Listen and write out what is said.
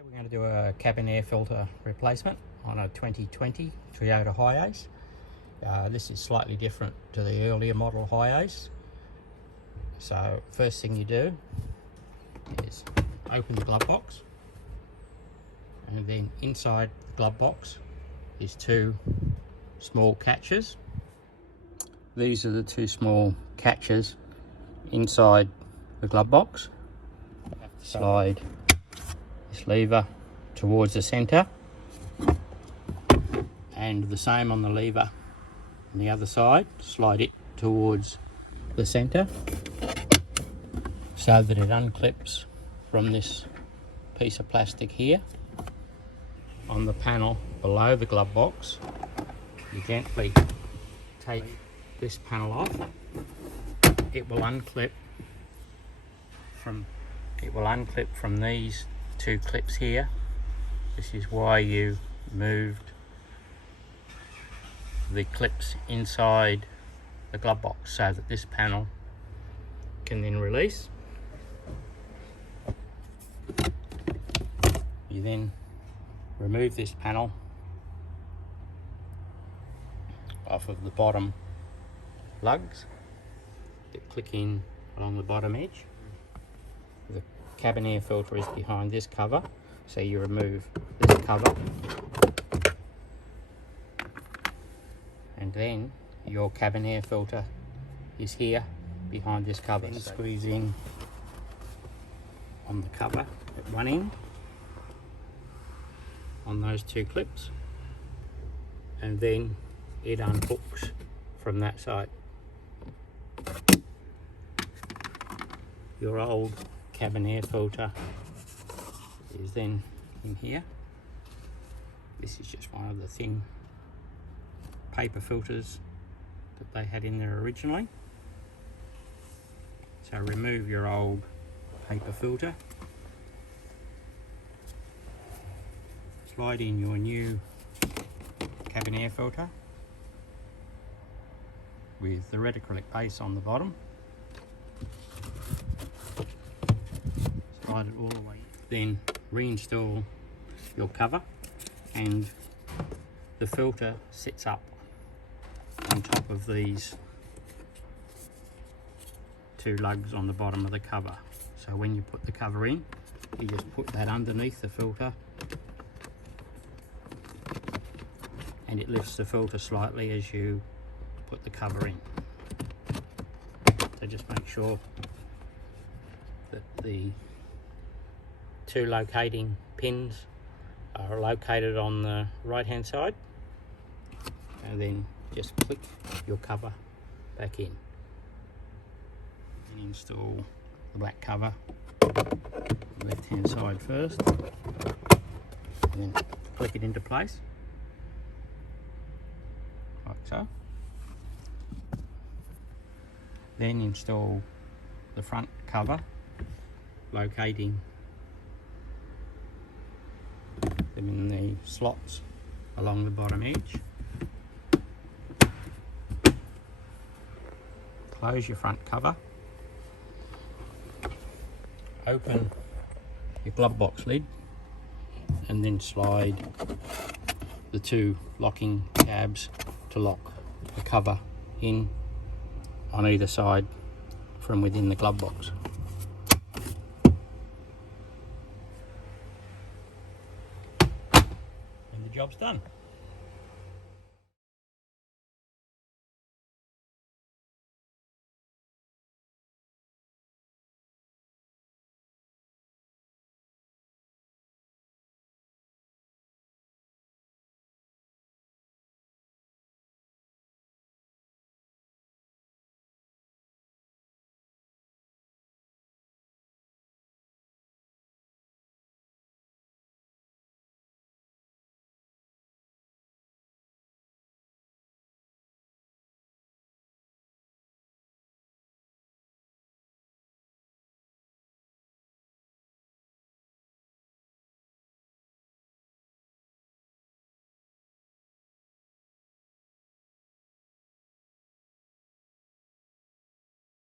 Today we're going to do a cabin air filter replacement on a 2020 Toyota Hiace. This is slightly different to the earlier model Hiace. So first thing you do is open the glove box, and then inside the glove box is two small catches. These are the two small catches inside the glove box. Slide this lever towards the center, and the same on the lever on the other side. Slide it towards the center so that it unclips from this piece of plastic here. On the panel below the glove box, you gently take this panel off. It will unclip from these two clips here. This is why you moved the clips inside the glove box, so that this panel can then release. You then remove this panel off of the bottom lugs that click in along the bottom edge. The cabin air filter is behind this cover, so you remove this cover, and then your cabin air filter is here behind this cover. Then squeeze in on the cover at one end on those two clips, and then it unhooks from that side. Your old cabin air filter is then in here. This is just one of the thin paper filters that they had in there originally. So remove your old paper filter, slide in your new cabin air filter with the red acrylic base on the bottom. Slide it all the way. Then reinstall your cover, and the filter sits up on top of these two lugs on the bottom of the cover. So when you put the cover in, you just put that underneath the filter, and it lifts the filter slightly as you put the cover in. So just make sure that the two locating pins are located on the right hand side, and then just click your cover back in. And install the black cover left hand side first, and then click it into place like so. Then install the front cover, locating them in the slots along the bottom edge. Close your front cover, open your glove box lid, and then slide the two locking tabs to lock the cover in on either side from within the glove box. And the job's done.